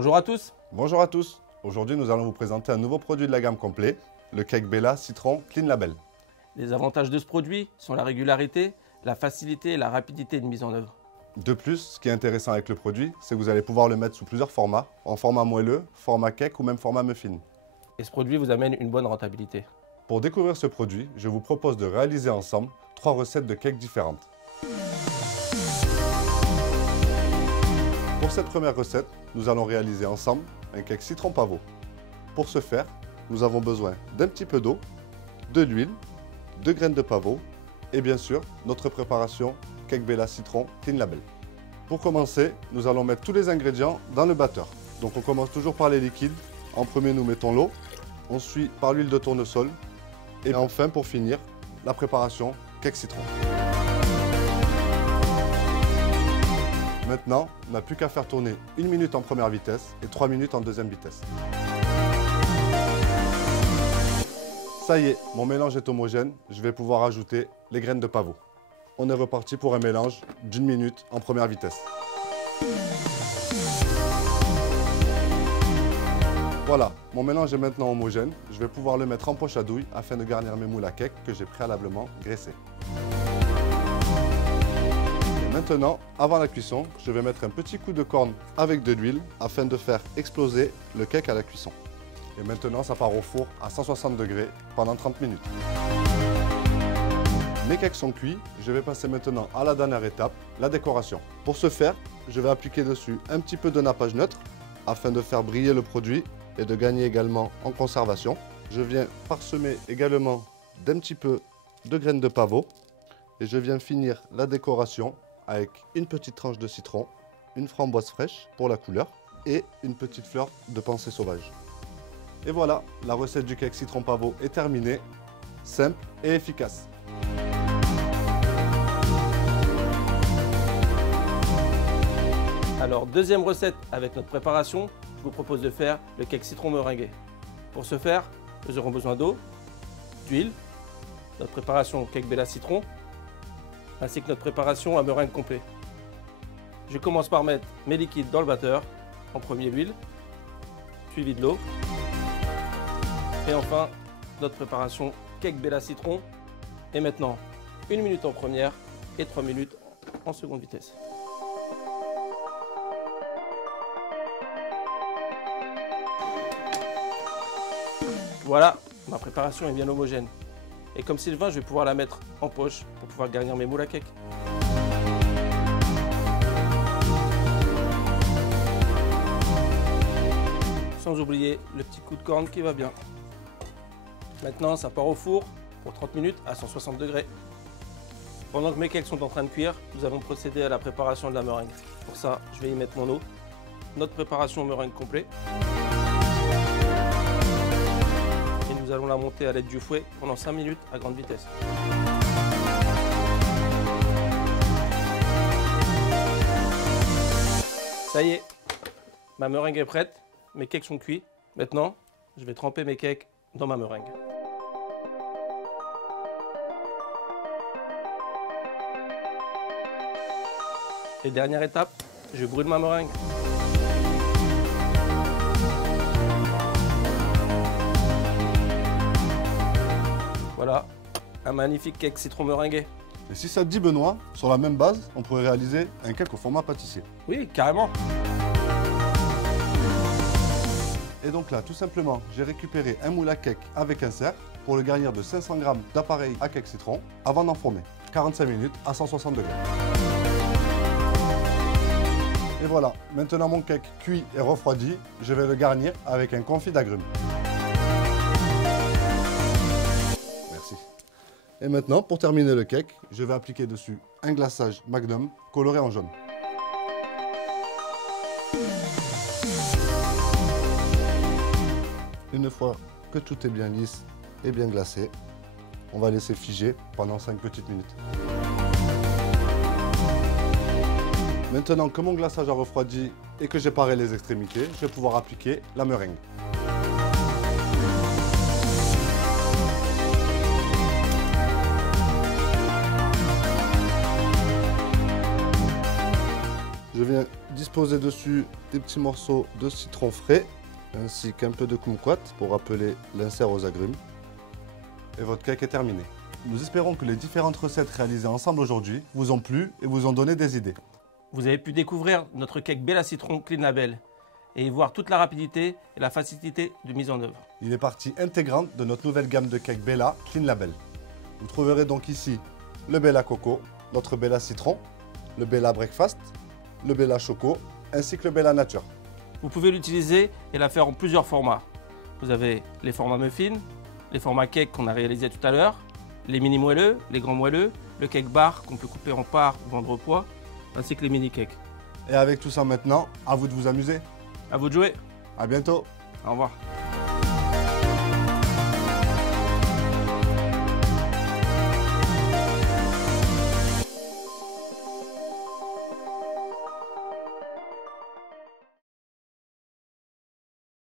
Bonjour à tous. Bonjour à tous. Aujourd'hui, nous allons vous présenter un nouveau produit de la gamme complet, le cake Bella Citron Clean Label. Les avantages de ce produit sont la régularité, la facilité et la rapidité de mise en œuvre. De plus, ce qui est intéressant avec le produit, c'est que vous allez pouvoir le mettre sous plusieurs formats, en format moelleux, format cake ou même format muffin. Et ce produit vous amène une bonne rentabilité. Pour découvrir ce produit, je vous propose de réaliser ensemble 3 recettes de cake différentes. Pour cette première recette, nous allons réaliser ensemble un cake citron pavot. Pour ce faire, nous avons besoin d'un petit peu d'eau, de l'huile, de graines de pavot et bien sûr notre préparation cake Bella Citron Clean Label. Pour commencer, nous allons mettre tous les ingrédients dans le batteur. Donc on commence toujours par les liquides. En premier, nous mettons l'eau, on suit par l'huile de tournesol et enfin pour finir, la préparation cake citron. Maintenant, on n'a plus qu'à faire tourner 1 minute en première vitesse et 3 minutes en deuxième vitesse. Ça y est, mon mélange est homogène, je vais pouvoir ajouter les graines de pavot. On est reparti pour un mélange d'1 minute en première vitesse. Voilà, mon mélange est maintenant homogène, je vais pouvoir le mettre en poche à douille afin de garnir mes moules à cake que j'ai préalablement graissés. Maintenant, avant la cuisson, je vais mettre un petit coup de corne avec de l'huile afin de faire exploser le cake à la cuisson. Et maintenant, ça part au four à 160 degrés pendant 30 minutes. Mes cakes sont cuits, je vais passer maintenant à la dernière étape, la décoration. Pour ce faire, je vais appliquer dessus un petit peu de nappage neutre afin de faire briller le produit et de gagner également en conservation. Je viens parsemer également d'un petit peu de graines de pavot et je viens finir la décoration avec une petite tranche de citron, une framboise fraîche pour la couleur et une petite fleur de pensée sauvage. Et voilà, la recette du cake citron pavot est terminée, simple et efficace. Alors deuxième recette avec notre préparation, je vous propose de faire le cake citron meringué. Pour ce faire, nous aurons besoin d'eau, d'huile, notre préparation cake Bella Citron, ainsi que notre préparation à meringue complet. Je commence par mettre mes liquides dans le batteur, en premier l'huile, suivi de l'eau, et enfin notre préparation cake Bella Citron, et maintenant 1 minute en première et 3 minutes en seconde vitesse. Voilà, ma préparation est bien homogène. Et comme Sylvain, je vais pouvoir la mettre en poche pour pouvoir garnir mes moules à cake. Sans oublier le petit coup de corne qui va bien. Maintenant, ça part au four pour 30 minutes à 160 degrés. Pendant que mes cakes sont en train de cuire, nous allons procéder à la préparation de la meringue. Pour ça, je vais y mettre mon eau, notre préparation meringue complet. Nous allons la monter à l'aide du fouet pendant 5 minutes à grande vitesse. Ça y est, ma meringue est prête, mes cakes sont cuits. Maintenant, je vais tremper mes cakes dans ma meringue. Et dernière étape, je brûle ma meringue. Voilà, un magnifique cake citron meringué. Et si ça te dit Benoît, sur la même base, on pourrait réaliser un cake au format pâtissier. Oui, carrément. Et donc là, tout simplement, j'ai récupéré un moule à cake avec un cerf pour le garnir de 500 g d'appareil à cake citron avant d'enfourner. 45 minutes à 160 degrés. Et voilà, maintenant mon cake cuit et refroidi, je vais le garnir avec un confit d'agrumes. Merci. Et maintenant, pour terminer le cake, je vais appliquer dessus un glaçage Magnum coloré en jaune. Une fois que tout est bien lisse et bien glacé, on va laisser figer pendant 5 petites minutes. Maintenant que mon glaçage a refroidi et que j'ai paré les extrémités, je vais pouvoir appliquer la meringue. Je Je viens disposer dessus des petits morceaux de citron frais ainsi qu'un peu de kumquat pour rappeler l'insert aux agrumes. Et votre cake est terminé. Nous espérons que les différentes recettes réalisées ensemble aujourd'hui vous ont plu et vous ont donné des idées. Vous avez pu découvrir notre cake Bella Citron Clean Label et y voir toute la rapidité et la facilité de mise en œuvre. Il est partie intégrante de notre nouvelle gamme de cake Bella Clean Label. Vous trouverez donc ici le Bella Coco, notre Bella Citron, le Bella Breakfast, le Bella Choco ainsi que le Bella Nature. Vous pouvez l'utiliser et la faire en plusieurs formats. Vous avez les formats muffins, les formats cake qu'on a réalisés tout à l'heure, les mini moelleux, les grands moelleux, le cake bar qu'on peut couper en parts ou vendre au poids, ainsi que les mini cakes. Et avec tout ça maintenant, à vous de vous amuser. À vous de jouer. À bientôt. Au revoir.